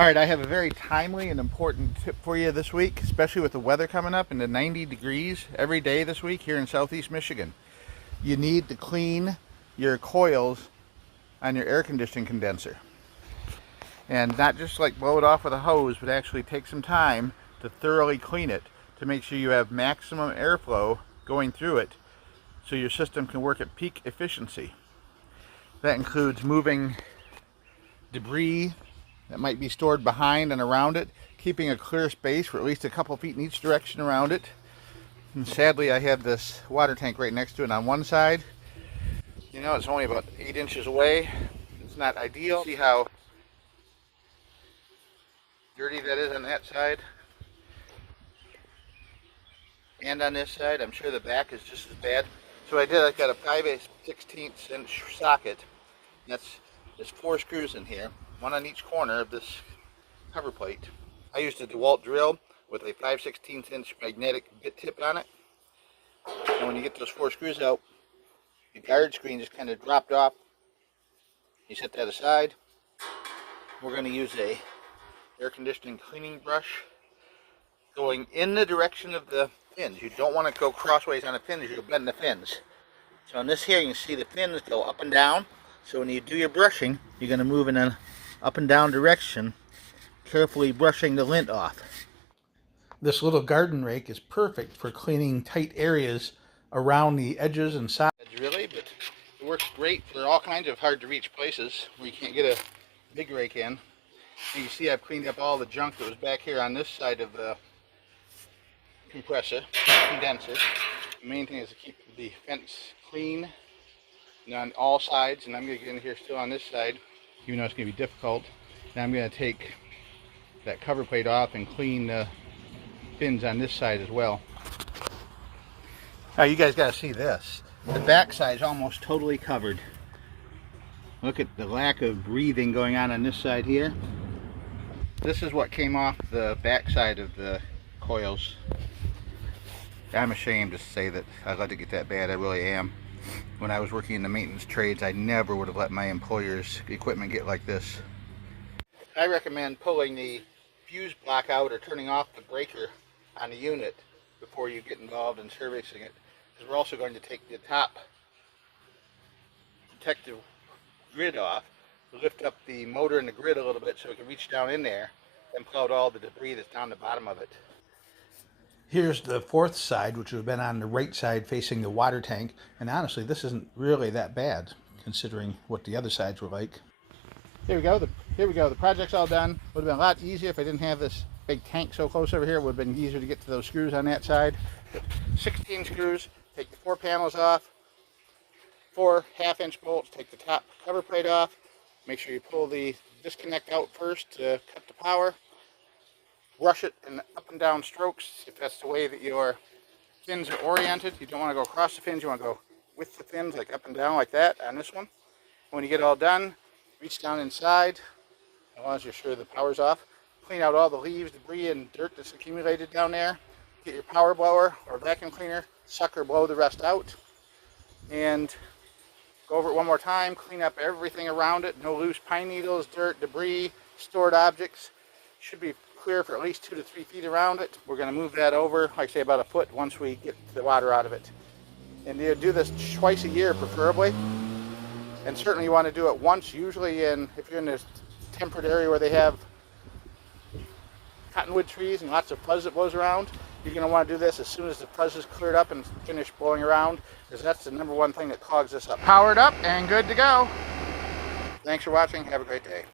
All right, I have a very timely and important tip for you this week, especially with the weather coming up into 90 degrees every day this week here in southeast Michigan. You need to clean your coils on your air conditioning condenser. And not just like blow it off with a hose, but actually take some time to thoroughly clean it to make sure you have maximum airflow going through it so your system can work at peak efficiency. That includes moving debris that might be stored behind and around it, keeping a clear space for at least a couple feet in each direction around it. And sadly, I have this water tank right next to it on one side. You know, it's only about 8 inches away. It's not ideal. See how dirty that is on that side? And on this side, I'm sure the back is just as bad. So what I did, I got a 5/16 inch socket. There's 4 screws in here, one on each corner of this cover plate. I used a DeWalt drill with a 5/16 inch magnetic bit tip on it. And when you get those 4 screws out, the guard screen just kind of dropped off. You set that aside. We're going to use a air conditioning cleaning brush going in the direction of the fins. You don't want to go crossways on the fins, you'll bend the fins. So on this here, you can see the fins go up and down. So when you do your brushing, you're going to move in an up and down direction, carefully brushing the lint off. This little garden rake is perfect for cleaning tight areas around the edges and sides. Really, but it works great for all kinds of hard to reach places where you can't get a big rake in. And you see I've cleaned up all the junk that was back here on this side of the condenser. The main thing is to keep the fence clean and on all sides, and I'm going to get in here still on this side, even though it's going to be difficult. Now I'm going to take that cover plate off and clean the fins on this side as well. Now you guys got to see this. The back side is almost totally covered. Look at the lack of breathing going on this side here. This is what came off the back side of the coils. I'm ashamed to say that I let it get that bad. I really am. When I was working in the maintenance trades, I never would have let my employer's equipment get like this. I recommend pulling the fuse block out or turning off the breaker on the unit before you get involved in servicing it, because we're also going to take the top protective grid off, lift up the motor and the grid a little bit so it can reach down in there and pull out all the debris that's down the bottom of it. Here's the fourth side, which would have been on the right side facing the water tank, and honestly this isn't really that bad considering what the other sides were like. Here we go, the project's all done. Would have been a lot easier if I didn't have this big tank so close over here. It would have been easier to get to those screws on that side. But 16 screws, take the 4 panels off, 4 1/2-inch bolts, take the top cover plate off, make sure you pull the disconnect out first to cut the power. Brush it in up and down strokes if that's the way that your fins are oriented. You don't want to go across the fins, you want to go with the fins, like up and down like that on this one. When you get it all done, reach down inside, as long as you're sure the power's off. Clean out all the leaves, debris, and dirt that's accumulated down there. Get your power blower or vacuum cleaner, suck or blow the rest out. And go over it one more time, clean up everything around it. No loose pine needles, dirt, debris, stored objects. Should be clear for at least 2 to 3 feet around it. We're going to move that over, like say about a foot once we get the water out of it. And you do this twice a year preferably. And certainly you want to do it once, usually if you're in this temperate area where they have cottonwood trees and lots of fuzz that blows around. You're going to want to do this as soon as the fuzz is cleared up and finished blowing around, because that's the #1 thing that clogs this up. Powered up and good to go. Thanks for watching. Have a great day.